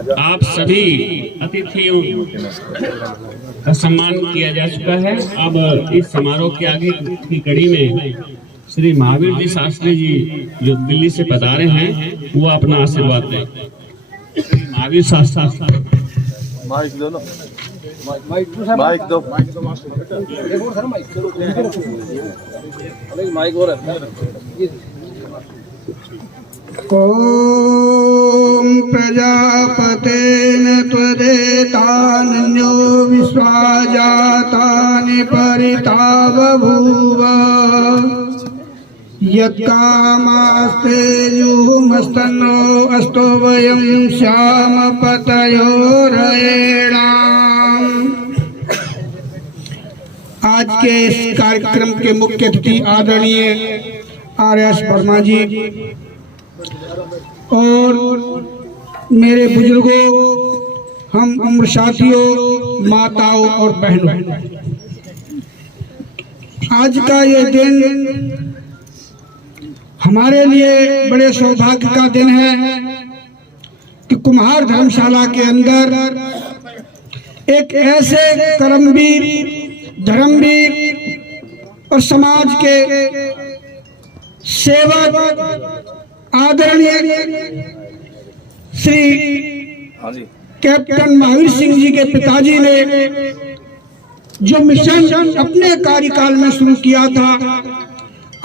आप सभी अतिथियों का सम्मान किया जा चुका है। अब इस समारोह के आगे की कड़ी में श्री महावीर जी शास्त्री जी जो दिल्ली से पधारे हैं वो अपना आशीर्वाद दें। महावीर शास्त्री माइक दो ना, माइक और ओम प्रजापतेन त्वदेतान्यो विश्वाजातानि परिता बभूव यत्कामास्ते युमस्तनो अस्तो वयं श्याम पतयोरेणाम। आज के इस कार्यक्रम के मुख्य अतिथि आदरणीय आर.एस. वर्मा जी और मेरे बुजुर्गों, हम उम्र साथियों, माताओं और बहनों, आज का ये दिन हमारे लिए बड़े सौभाग्य का दिन है कि कुम्हार धर्मशाला के अंदर एक ऐसे कर्मवीर, धर्मवीर और समाज के सेवक आदरणीय श्री कैप्टन महावीर सिंह जी के पिताजी ने जो मिशन अपने कार्यकाल में शुरू किया था,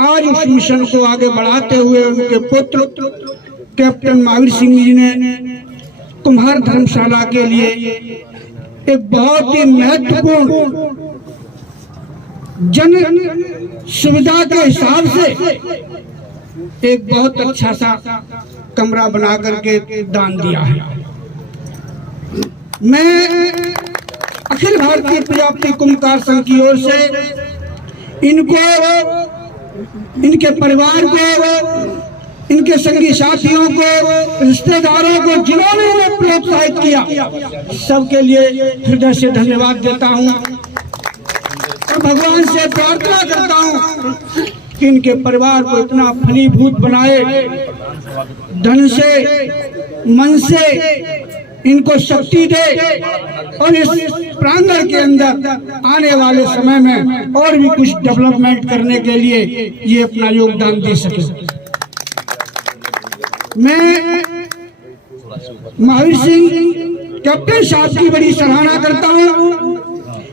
आज उस मिशन को आगे बढ़ाते हुए उनके पुत्र कैप्टन महावीर सिंह जी ने कुम्हार धर्मशाला के लिए एक बहुत ही महत्वपूर्ण जन सुविधा के हिसाब से एक बहुत अच्छा सा कमरा बना करके दान दिया है। मैं अखिल भारतीय प्रजापति कुम्भकार संघ की ओर से इनको, इनके परिवार को, इनके संगी साथियों को, रिश्तेदारों को जिन्होंने इन्हें प्रोत्साहित किया, सबके लिए हृदय से धन्यवाद देता हूं और भगवान से प्रार्थना करता हूं कि इनके परिवार को इतना फलीभूत बनाए, धन से, मन से इनको शक्ति दे और इस प्रांगण के अंदर आने वाले समय में और भी कुछ डेवलपमेंट करने के लिए ये अपना योगदान दे सके। मैं महावीर सिंह कैप्टन साहब की बड़ी सराहना करता हूँ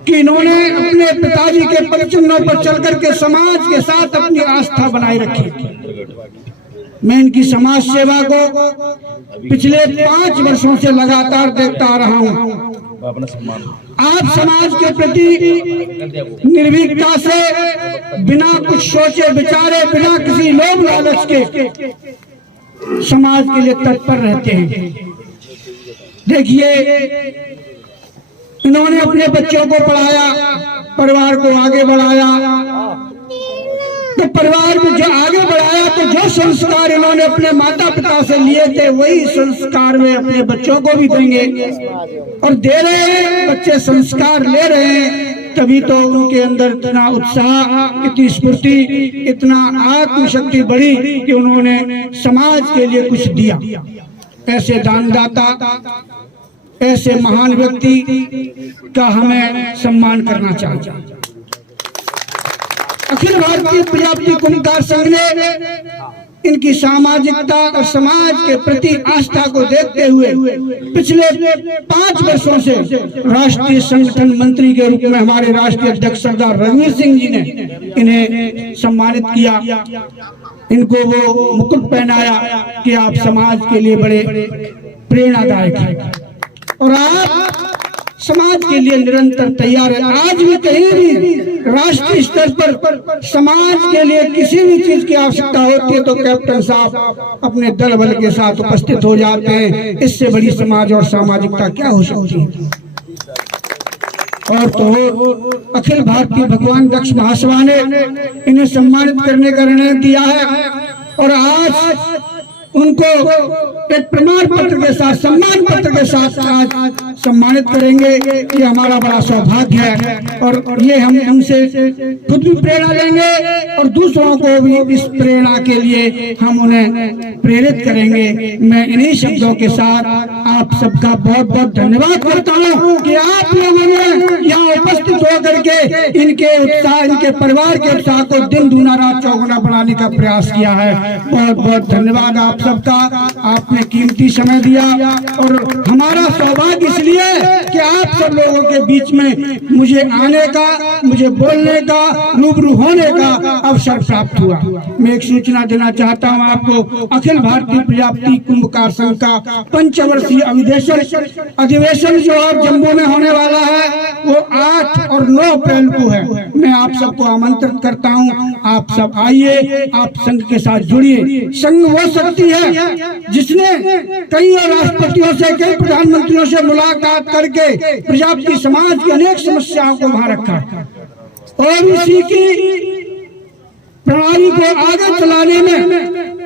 कि इन्होंने अपने पिताजी के पदचिन्हों पर चल करके समाज के साथ अपनी आस्था बनाए रखी। मैं इनकी समाज सेवा को पिछले 5 वर्षों से लगातार देखता आ रहा हूँ। आप समाज के प्रति निर्भीकता से, बिना कुछ सोचे विचारे, बिना किसी लोभ लालच के समाज के लिए तत्पर रहते हैं। देखिए, इन्होंने अपने बच्चों को पढ़ाया, परिवार को आगे बढ़ाया, तो परिवार को जो आगे बढ़ाया तो जो संस्कार इन्होंने अपने माता पिता से लिए थे वही संस्कार वे अपने बच्चों को भी देंगे और दे रहे हैं। बच्चे संस्कार ले रहे हैं, तभी तो उनके अंदर इतना उत्साह, इतनी स्फूर्ति, इतना आत्मशक्ति बढ़ी कि उन्होंने समाज के लिए कुछ दिया। ऐसे दानदाता, ऐसे महान व्यक्ति का हमें सम्मान करना चाहिए। अखिल भारतीय प्रजापति कुम्भकार संघ ने इनकी सामाजिकता और समाज के प्रति आस्था को देखते हुए पिछले 5 वर्षों से राष्ट्रीय संगठन मंत्री के रूप में हमारे राष्ट्रीय अध्यक्ष सरदार रणवीर सिंह जी ने इन्हें सम्मानित किया, इनको वो मुकुट पहनाया कि आप समाज के लिए बड़े प्रेरणादायक हैं और आप समाज के लिए निरंतर तैयार है। आज भी कहीं भी राष्ट्रीय स्तर पर समाज के लिए किसी भी चीज की आवश्यकता होती है तो कैप्टन साहब अपने दल बल के साथ उपस्थित हो जाते हैं। इससे बड़ी समाज और सामाजिकता क्या हो सकती है। और तो अखिल भारतीय भगवान दक्ष महासभा ने इन्हें सम्मानित करने का निर्णय दिया है और आज उनको एक प्रमाण पत्र के साथ, सम्मान पत्र के साथ आज सम्मानित करेंगे। ये हमारा बड़ा सौभाग्य है और ये हम उनसे खुद भी प्रेरणा लेंगे और दूसरों को भी इस प्रेरणा के लिए हम उन्हें प्रेरित करेंगे। मैं इन्हीं शब्दों के साथ आप सबका बहुत बहुत धन्यवाद करता हूँ कि आप लोगों ने यहाँ उपस्थित होकर के इनके उत्साह, इनके परिवार के उत्साह को दिन दूना रात चौगुना बढ़ाने का प्रयास किया है। बहुत बहुत धन्यवाद आप सबका, आपने कीमती समय दिया और हमारा सौभाग्य इसलिए कि आप सब लोगों के बीच में मुझे आने का, मुझे बोलने का, रूबरू होने का अवसर प्राप्त हुआ। मैं एक सूचना देना चाहता हूँ आपको, अखिल भारतीय प्रजापति कुंभकार संघ का पंचवर्षीय अधिवेशन जो अब जम्मू में होने वाला है वो 8 और 9 अप्रैल को है। मैं आप सबको आमंत्रित करता हूँ, आप सब आइए, आप संघ के साथ जुड़िए। संघ वो शक्ति है जिसने कई राष्ट्रपतियों से, कई प्रधानमंत्रियों से मुलाकात करके प्रजापति समाज की अनेक समस्याओं को वहां रखा। ओबीसी की प्रणाली को आगे चलाने में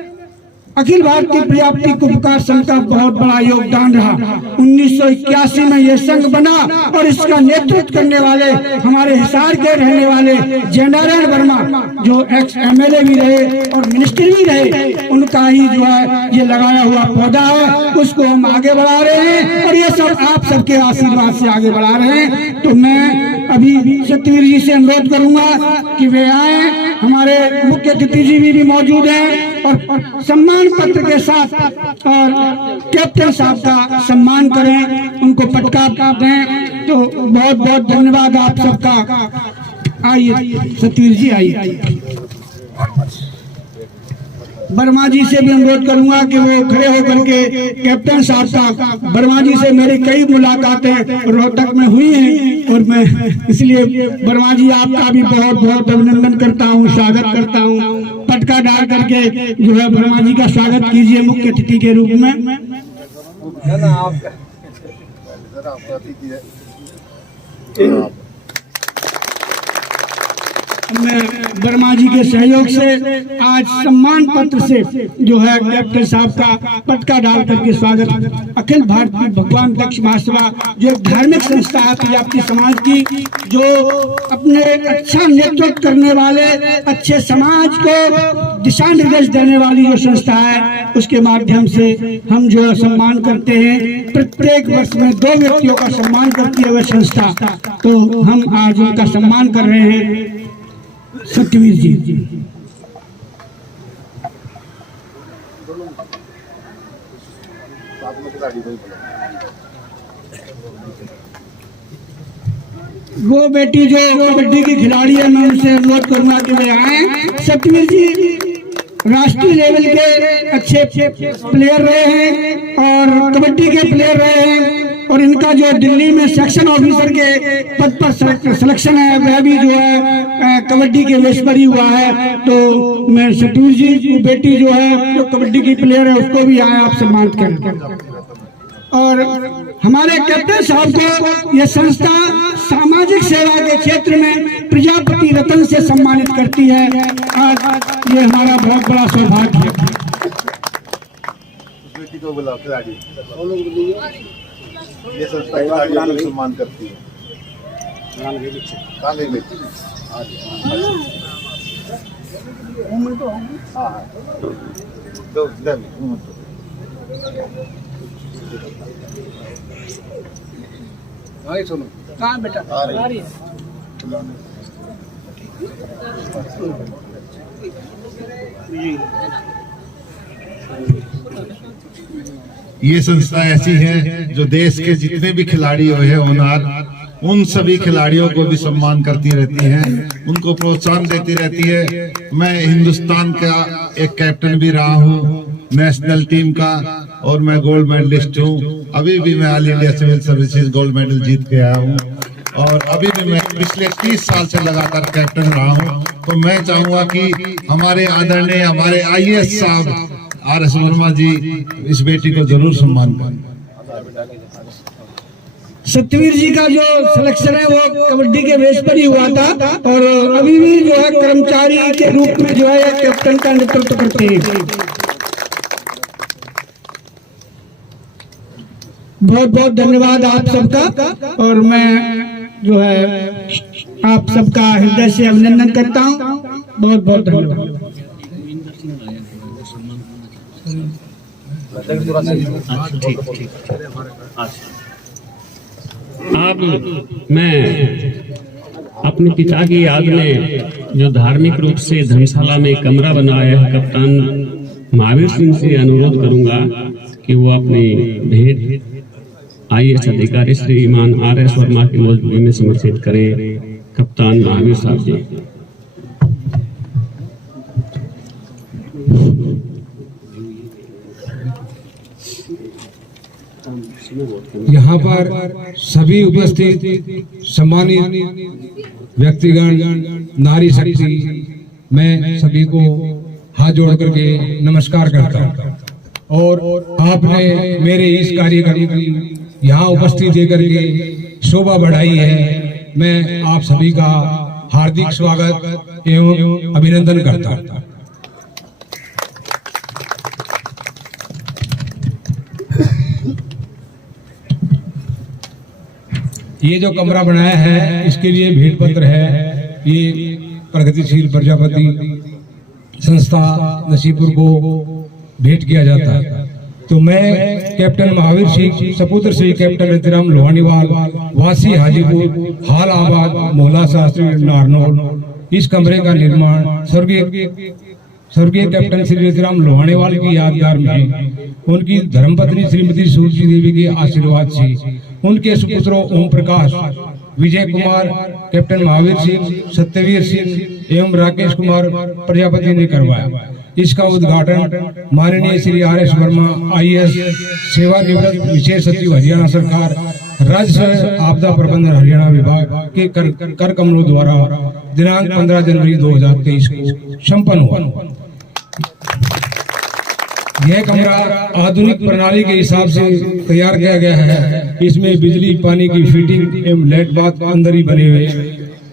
अखिल भारतीय प्रजापति कुंभकार संघ का बहुत बड़ा योगदान रहा। 1981 में यह संघ बना और इसका नेतृत्व करने वाले हमारे हिसार के रहने वाले जयनारायण वर्मा, जो एक्स MLA भी रहे और मिनिस्टर भी रहे, उनका ही जो है ये लगाया हुआ पौधा है, उसको हम आगे बढ़ा रहे हैं और ये सब आप सबके आशीर्वाद से आगे बढ़ा रहे हैं। तो मैं अभी सतवीर जी से अनुरोध करूंगा कि वे आए, हमारे मुख्य अतिथि जी भी मौजूद हैं और सम्मान पत्र के साथ और कैप्टन साहब का सम्मान करें, उनको पटका दें। तो बहुत बहुत धन्यवाद आप सबका। आइए सतवीर जी, आइए। वर्मा जी से भी अनुरोध करूंगा कि वो खड़े होकर के कैप्टन साहब का, वर्मा जी से मेरी कई मुलाकातें रोहतक में हुई हैं और मैं इसलिए वर्मा जी आपका भी बहुत बहुत अभिनंदन करता हूं, स्वागत करता हूं। पटका डाल करके जो है वर्मा जी का स्वागत कीजिए मुख्य अतिथि के रूप में। मैं वर्मा जी के सहयोग से आज सम्मान पत्र से जो है कैप्टन साहब का पटका डाल करके स्वागत। अखिल भारतीय भगवान दक्ष महासभा जो एक धार्मिक संस्था है प्रजापति समाज की, जो अपने अच्छा नेतृत्व करने वाले, अच्छे समाज को दिशा निर्देश देने वाली जो संस्था है, उसके माध्यम से हम जो सम्मान करते हैं। प्रत्येक वर्ष में 2 व्यक्तियों का सम्मान करती है वह संस्था, तो हम आज उनका सम्मान कर रहे हैं। सतवीर जी, वो बेटी जो कबड्डी की खिलाड़ी है, मैं उनसे अनुरोध करूंगा कि वे आए। सतवीर जी राष्ट्रीय लेवल के अच्छे प्लेयर रहे हैं और कबड्डी के प्लेयर रहे हैं और इनका जो दिल्ली में सेक्शन ऑफिसर के पद पर सिलेक्शन है वह भी जो है कबड्डी के बेस पर ही हुआ है। तो मैं सतवीर जी की बेटी जो है जो कबड्डी की प्लेयर है उसको भी आए आप सम्मान करें। और हमारे कैप्टन साहब को यह संस्था सामाजिक सेवा के क्षेत्र में प्रजापति रत्न से सम्मानित करती है। आज ये हमारा बहुत बड़ा सौभाग्य है। बेटी को बुलाओ, खिलाड़ी ये संस्था खिलाड़ियों को सम्मान करती है। कहाँ बेटा आ रही है? ये संस्था ऐसी है जो देश के जितने भी खिलाड़ी हुए हैं होनहार, उन सभी खिलाड़ियों को भी सम्मान करती रहती है, उनको प्रोत्साहन देती रहती है। मैं हिंदुस्तान का एक कैप्टन भी रहा हूँ नेशनल टीम का और मैं गोल्ड मेडलिस्ट हूँ। अभी भी मैं all India civil services gold medal जीत के आया हूँ और अभी भी मैं पिछले 30 साल से लगातार कैप्टन रहा हूँ। तो मैं चाहूंगा कि हमारे आदरणीय हमारे IAS साहब RS वर्मा जी इस बेटी को जरूर सम्मान करें। सतवीर जी का जो सिलेक्शन है वो कबड्डी के बेस पर ही हुआ था और अभी भी जो है कर्मचारी के रूप में जो है कैप्टन का नेतृत्व करते हैं। बहुत बहुत धन्यवाद आप सबका और मैं जो है आप सबका हृदय से अभिनंदन करता हूँ। बहुत बहुत धन्यवाद। अच्छा ठीक ठीक। अच्छा अब मैं अपने पिता की याद में जो धार्मिक रूप से धर्मशाला में कमरा बनवाया है कप्तान महावीर सिंह से अनुरोध करूंगा कि वो अपनी भेंट IAS अधिकारी श्रीमान RS वर्मा की मौजूदगी में समर्पित करें। कप्तान महावीर साहब जी। यहाँ पर सभी उपस्थित सम्मानित व्यक्तिगण, नारी शक्ति, मैं सभी को हाथ जोड़ करके नमस्कार करता हूँ। और आपने मेरे इस कार्यक्रम की यहाँ उपस्थित देकर के शोभा बढ़ाई है। मैं आप सभी का हार्दिक स्वागत एवं अभिनंदन करता हूँ। ये जो कमरा बनाया है इसके लिए भेंट पत्र है। ये प्रगतिशील प्रजापति संस्था नसीबपुर को भेंट किया जाता है। तो मैं कैप्टन महावीर सिंह सपुत्र श्री कैप्टन रतिराम लोहानीवाल वासी हाजीपुर हाल आबाद मोहल्ला शास्त्री नारनौल, इस कमरे का निर्माण स्वर्गीय कैप्टन श्री रतिराम लोहानीवाल की यादगार में उनकी धर्मपत्नी श्रीमती सूरजी देवी के आशीर्वाद से उनके सुपुत्रों ओम प्रकाश, विजय कुमार, कैप्टन महावीर सिंह, सत्यवीर सिंह एवं राकेश कुमार प्रजापति ने करवाया। इसका उद्घाटन माननीय श्री RS वर्मा IAS सेवानिवृत्त विशेष सचिव हरियाणा सरकार, राज्य आपदा प्रबंधन हरियाणा विभाग के कर कमलों द्वारा दिनांक 15 जनवरी 2023 को संपन्न हुआ। यह कमरा आधुनिक प्रणाली के हिसाब से तैयार किया गया है। इसमें बिजली पानी की फिटिंग एवं लाइट बाथ अंदर ही बने हुए।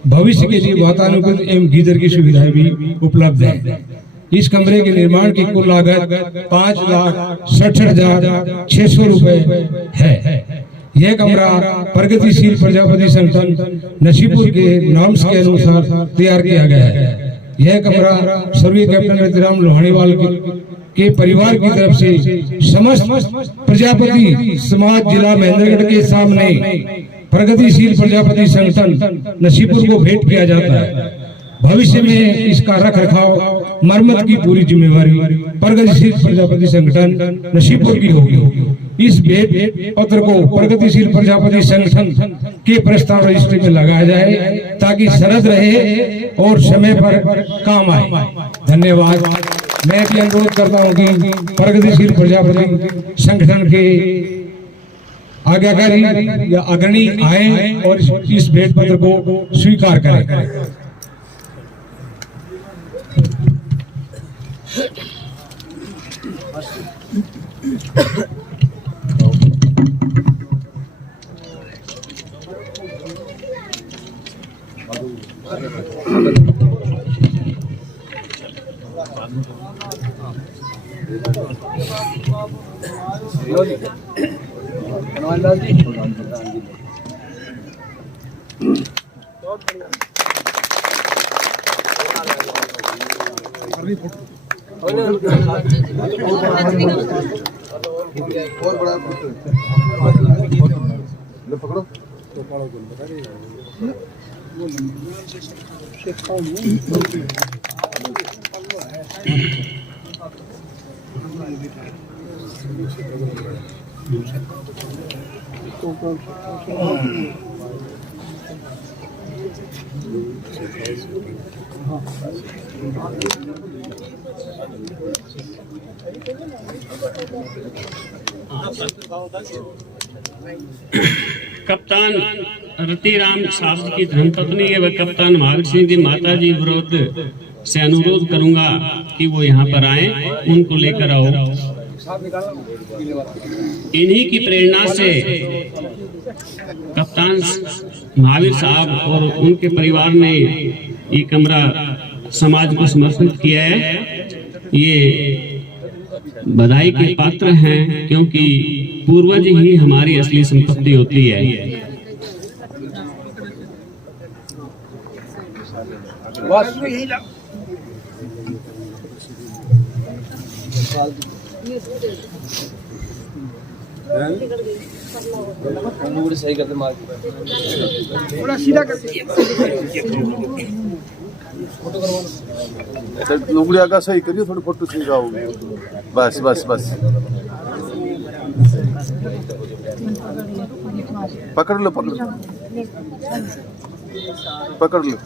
भविष्य के लिए वातानुकूलित एवं गीजर की सुविधाएं भी उपलब्ध है। इस कमरे के निर्माण की कुल लागत 5,67,600 रुपए है। यह कमरा प्रगतिशील प्रजापति संगठन नसीबपुर के नाम के अनुसार तैयार किया गया है। यह कमरा स्वर्गीय कैप्टन रतिराम लोहानीवाल के परिवार की तरफ से समस्त प्रजापति समाज जिला महेंद्रगढ़ के सामने प्रगतिशील प्रजापति संगठन नसीबपुर को भेंट किया जाता है। भविष्य में इसका रख रखाव मरम्मत की पूरी जिम्मेवारी प्रगतिशील प्रजापति संगठन नसीबपुर की होगी। इस भेंट पत्र को प्रगतिशील प्रजापति संगठन के प्रस्ताव रजिस्ट्री में लगाया जाए ताकि सरल रहे और समय पर काम आए। धन्यवाद। मैं भी अनुरोध करता हूँ कि प्रगतिशील प्रजापति संगठन के आज्ञाकारी या अग्रणी आए और इस भेंट पत्र को स्वीकार करें। पकड़ो कप्तान रतिराम साहब की धर्मपत्नी एवं कप्तान महावीर सिंह की माता जी विरोध से अनुरोध करूंगा कि वो यहाँ पर आए, उनको लेकर आओ। इन्हीं की प्रेरणा से कप्तान महावीर साहब और उनके परिवार ने ये कमरा समाज को समर्पित किया है। ये बधाई के पात्र हैं क्योंकि पूर्वज ही हमारी असली संपत्ति होती है। बस थोड़ा सीधा कर लुगड़ी आगा सही करियो, थोड़ी फोटो सही आओगे। बस बस बस पकड़ लो पकड़ लो पकड़ लो।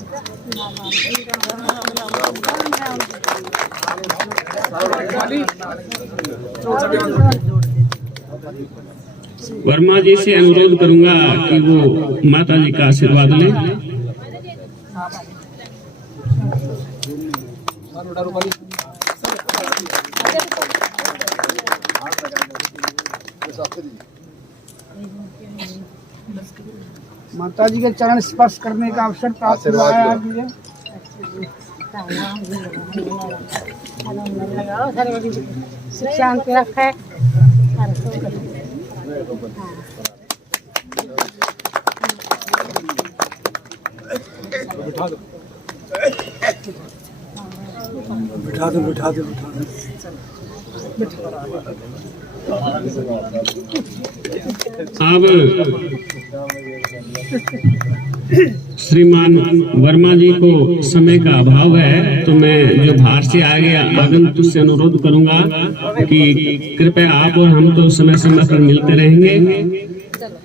वर्मा जी से अनुरोध करूंगा कि वो माता जी का आशीर्वाद लें। माता जी के चरण स्पर्श करने का अवसर प्राप्त हुआ है आज मुझे। शांति रखे। बिठा दो। अब श्रीमान वर्मा जी को समय का अभाव है, तो मैं जो बाहर से आ गया आगंतुक से अनुरोध करूंगा कि कृपया आप और हम तो समय समय पर मिलते रहेंगे।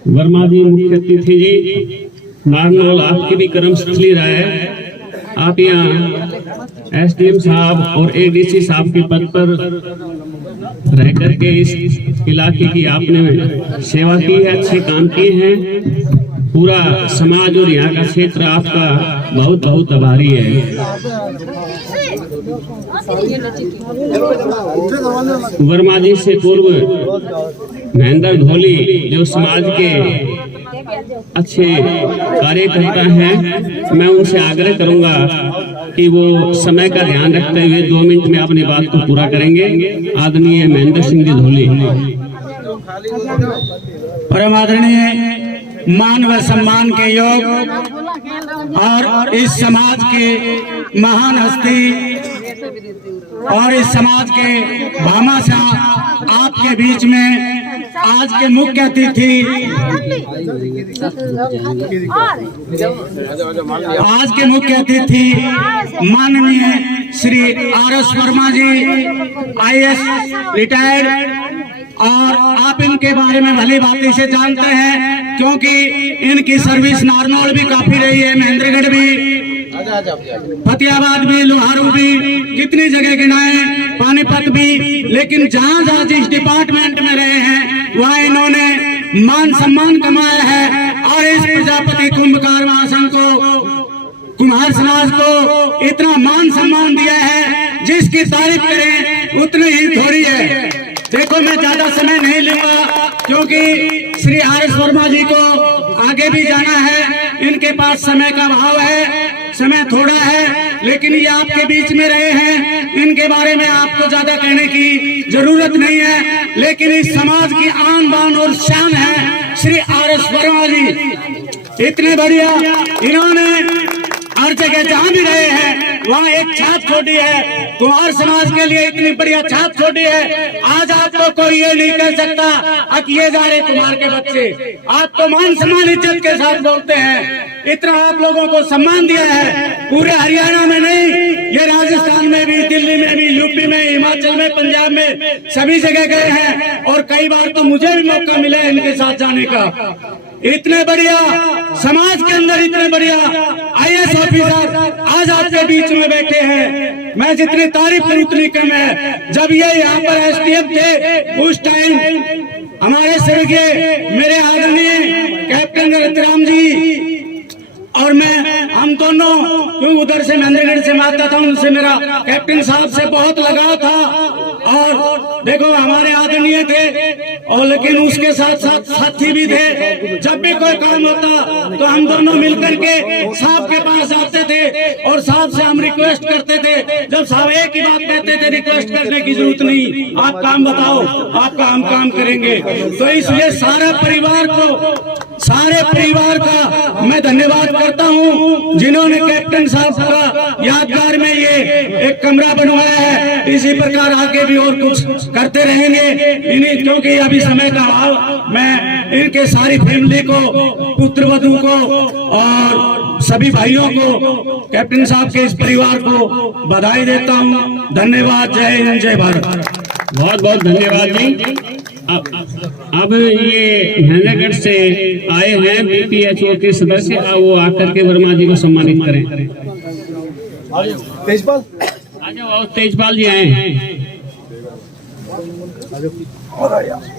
वर्मा जी मुख्य अतिथि जी, नारनौल आपकी भी कर्मस्थली रहा है। आप यहाँ एसडीएम साहब और एडीसी साहब के पद पर रह करके इस इलाके की आपने सेवा की है, अच्छे काम किए हैं। पूरा समाज और यहाँ का क्षेत्र आपका बहुत बहुत आभारी है। वर्मा जी से पूर्व महेंद्र ढोली जो समाज के अच्छे कार्यकर्ता हैं, मैं उनसे आग्रह करूंगा कि वो समय का ध्यान रखते हुए 2 मिनट में अपनी बात को पूरा करेंगे। आदरणीय महेंद्र सिंह जी ढोली। परम आदरणीय मान व सम्मान के योग और इस समाज के महान हस्ती और इस समाज के भामाशाह आपके बीच में आज के मुख्य अतिथि, माननीय श्री आर.एस. वर्मा जी IAS रिटायर्ड, और आप इनके बारे में भली भांति से जानते हैं क्योंकि इनकी सर्विस नारनौल भी काफी रही है, महेंद्रगढ़ भी, फतेहाबाद भी, लोहारू भी, कितनी जगह गिनाए, पानीपत भी। लेकिन जहाँ जहाँ जिस डिपार्टमेंट में रहे हैं वहाँ इन्होंने मान सम्मान कमाया है और इस प्रजापति कुंभकार महासंघ को, कुम्हार समाज को इतना मान सम्मान दिया है जिसकी तारीफ करें उतनी ही थोड़ी है। देखो, मैं ज्यादा समय नहीं लूंगा क्योंकि श्री आर.एस. वर्मा जी को आगे भी जाना है, इनके पास समय का अभाव है, समय थोड़ा है, लेकिन ये आपके बीच में रहे हैं, इनके बारे में आपको ज्यादा कहने की जरूरत नहीं है। लेकिन इस समाज की आन बान और शान है श्री आर.एस. वर्मा जी। इतने बढ़िया इन्होंने हर जगह जहाँ भी रहे हैं वहाँ एक छाप छोड़ी है, कुम्हार समाज के लिए इतनी बढ़िया छाप छोड़ी है। आज आपको कोई ये नहीं कह सकता कि ये जा रहे कुम्हार के बच्चे, आपको मान सम्मान इज्जत के साथ बोलते हैं। इतना आप लोगों को सम्मान दिया है, पूरे हरियाणा में नहीं, ये राजस्थान में भी, दिल्ली में भी, यूपी में, हिमाचल में, पंजाब में, सभी जगह गए हैं और कई बार तो मुझे भी मौका मिला है इनके साथ जाने का। इतने बढ़िया समाज के अंदर इतने बढ़िया IAS ऑफिसर आज आपके बीच में बैठे हैं, मैं जितनी तारीफ करूं उतनी कम है। जब ये यहाँ पर SDM थे उस टाइम हमारे स्वर्गीय मेरे आदरणीय कैप्टन रतराम जी और मैं, हम दोनों, क्योंकि उधर से महेंद्रगढ़ से मैं आता था, उनसे मेरा कैप्टन साहब से बहुत लगाव था। और देखो, हमारे आदरणीय थे और लेकिन उसके साथ साथ साथी भी थे। जब भी कोई काम होता तो हम दोनों मिलकर के साहब के पास आते थे और साहब से हम रिक्वेस्ट करते थे। जब साहब एक ही बात कहते थे, रिक्वेस्ट करने की जरूरत नहीं, आप काम बताओ, आपका हम काम करेंगे। तो इसलिए सारे परिवार का मैं धन्यवाद करता हूं जिन्होंने कैप्टन साहब का यादगार में ये एक कमरा बनवाया है। इसी प्रकार आगे भी और कुछ करते रहेंगे इन्हीं, क्योंकि अभी समय का अभाव। मैं इनके सारी फैमिली को, पुत्र वधू को और सभी भाइयों को, कैप्टन साहब के इस परिवार को बधाई देता हूँ। धन्यवाद। जय हिंद, जय भारत। बहुत बहुत धन्यवाद जी। अब ये महेंद्रगढ़ से आए हैं बीपीएचओ के सदस्य, वो आकर के वर्मा जी को सम्मानित करें। तेजपाल आ जाओ, तेजपाल जी आए हैं।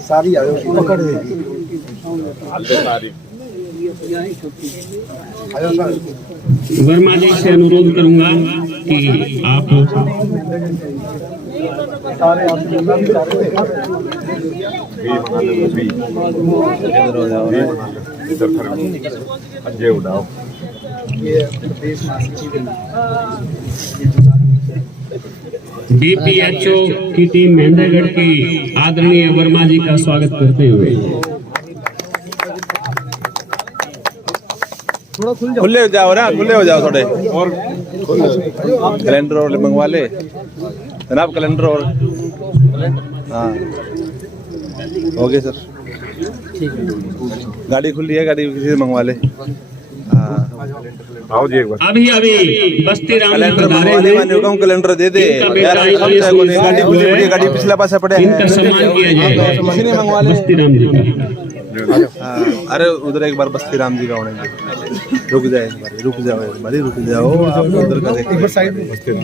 सारी पकड़ देगी। वर्मा जी से अनुरोध करूंगा कि आप बीपीएचओ की टीम महेंद्रगढ़ की आदरणीय वर्मा जी का स्वागत करते हुए खुले हो जाओ ना, खुले हो जाओ थोड़े और कैलेंडर और मंगवा ले जनाब, कैलेंडर और। हाँ ओके सर, गाड़ी खुली है, गाड़ी किसी से मंगवा ले। आओ जी एक बार। अभी बस्ती राम कैलेंडर कैलेंडर दे दे यार, गाड़ी खुली पड़ी, गाड़ी पिछला पासा पड़े, इनका सम्मान किया जाएगा। किसी ने मंगवा ले। बस्ती राम जी का। अरे उधर एक बार बस्ती राम जी का होने, रुक जाए एक बार, रुक जाओ एक बार, रुक जाओ आप उधर का एक बार साइड में बस्ती राम।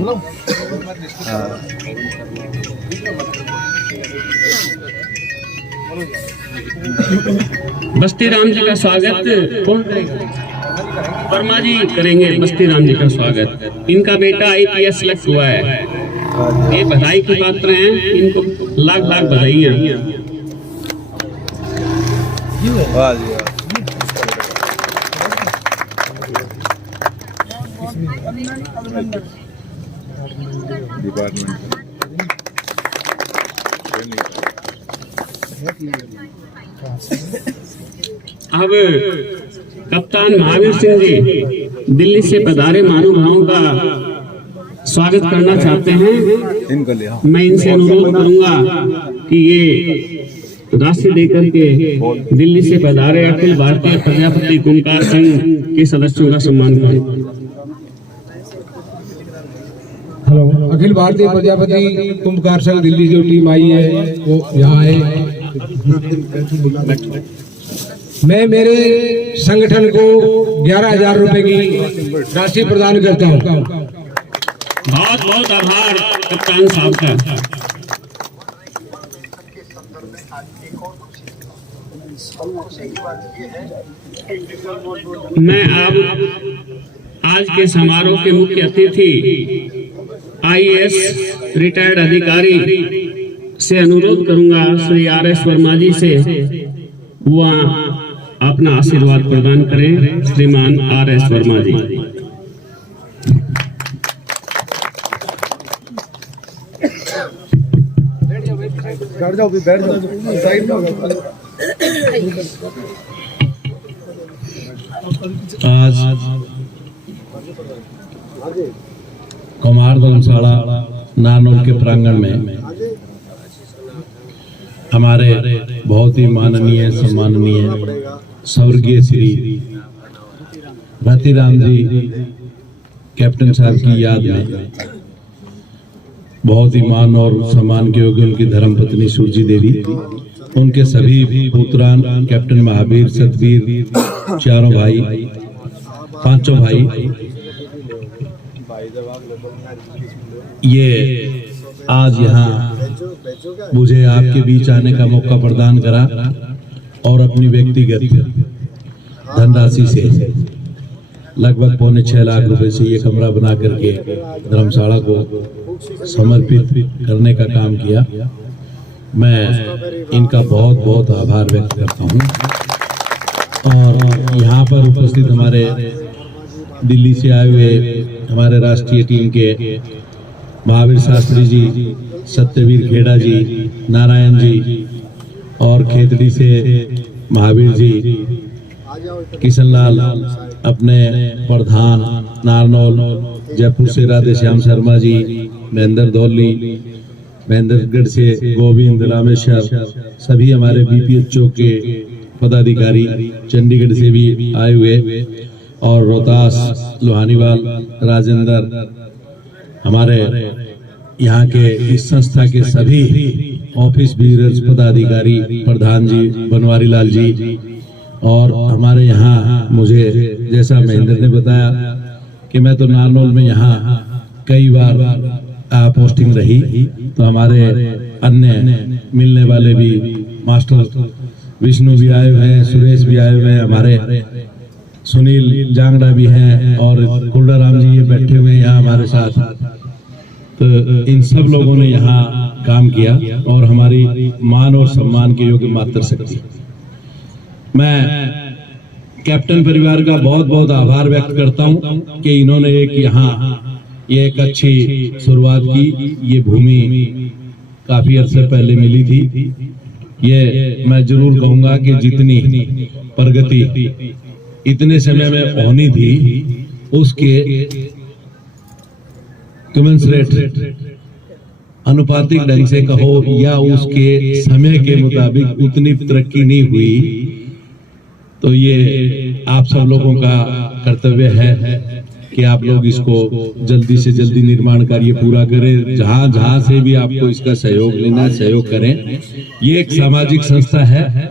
बस्ती राम जी का स्वागत कौन करेगा? वर्मा जी करेंगे बस्ती राम जी का स्वागत। इनका बेटा IPS सेलेक्ट हुआ है, ये बधाई की पात्र हैं, इनको लाख लाख बधाइयाँ। वाह जी वाह। अब कप्तान महावीर सिंह जी दिल्ली से पधारे महानुभावों का स्वागत करना चाहते हैं। इनको ले आओ। मैं इनसे अनुरोध करूंगा कि ये राशि देकर के दिल्ली से पधारे अखिल भारतीय प्रजापति कुंभकार संघ के सदस्यों का सम्मान करें। हेलो, अखिल भारतीय प्रजापति कुंभकार संघ दिल्ली जो टीम आई है वो यहाँ है। मैं मेरे संगठन को 11,000 रुपए की राशि प्रदान करता हूँ। बहुत बहुत आभार कप्तान साहब का। मैं अब आज के समारोह के मुख्य अतिथि IAS रिटायर्ड अधिकारी से अनुरोध करूंगा श्री RS वर्मा जी से वह अपना आशीर्वाद प्रदान करें। श्रीमान RS वर्मा जी। बैठ जाओ, बैठ जाओ साइड में। आज कुमार धर्मशाला नारनौल के प्रांगण में हमारे बहुत ही माननीय सम्माननीय स्वर्गीय श्री भातीराम जी कैप्टन साहब की याद में बहुत ही मान और सम्मान के योग्य उनकी धर्मपत्नी सूरजी देवी, उनके सभी पुत्रान कैप्टन महावीर, सतवीर, चारों भाई, पांचों भाई, ये आज यहाँ मुझे आपके बीच आने का मौका प्रदान करा और अपनी व्यक्तिगत धनराशि से लगभग 6.25 लाख रुपए से ये कमरा बना करके धर्मशाला को समर्पित करने का काम किया। मैं इनका बहुत बहुत आभार व्यक्त करता हूँ। और यहाँ पर उपस्थित हमारे दिल्ली से आए हुए हमारे राष्ट्रीय टीम के महावीर शास्त्री जी, सत्यवीर खेड़ा जी, नारायण जी और खेतड़ी से महावीर जी, किशनलाल अपने प्रधान नारनौल, जयपुर से राधे श्याम शर्मा जी, महेंद्र धौली, महेंद्रगढ़ से गोविंद, रामेश्वर, सभी हमारे बीपीएचओ के पदाधिकारी चंडीगढ़ से भी आए हुए, और रोहतास, लोहानीवाल, राजेंद्र, हमारे यहाँ के इस संस्था के सभी ऑफिस बीरर्स, पदाधिकारी, प्रधान जी, बनवारी लाल जी, और हमारे यहाँ मुझे जैसा महेंद्र ने बताया कि मैं तो नारनौल में यहाँ कई बार पोस्टिंग रही, तो हमारे अन्य मिलने वाले भी मास्टर विष्णु भी आए हुए हैं, सुरेश भी आए हुए हैं, हमारे सुनील जांगड़ा भी हैं, और कुलराम जी ये बैठे हुए हैं यहाँ हमारे साथ। तो इन सब लोगों ने यहाँ काम किया और हमारी मान और सम्मान के योग्य मात्र शक्ति। मैं कैप्टन परिवार का बहुत बहुत आभार व्यक्त करता हूँ कि इन्होंने ये एक अच्छी शुरुआत की। ये भूमि काफी अरसे पहले मिली थी। ये मैं जरूर कहूंगा कि जितनी प्रगति इतने समय में होनी थी उसके कमेंसरेट, अनुपातिक ढंग से कहो या उसके समय के मुताबिक उतनी तरक्की नहीं हुई। तो ये आप सब लोगों का कर्तव्य है कि आप लोग इसको जल्दी से जल्दी निर्माण कार्य पूरा करें। जहां जहां से भी आपको इसका सहयोग लेना है, सहयोग करें। ये एक सामाजिक संस्था है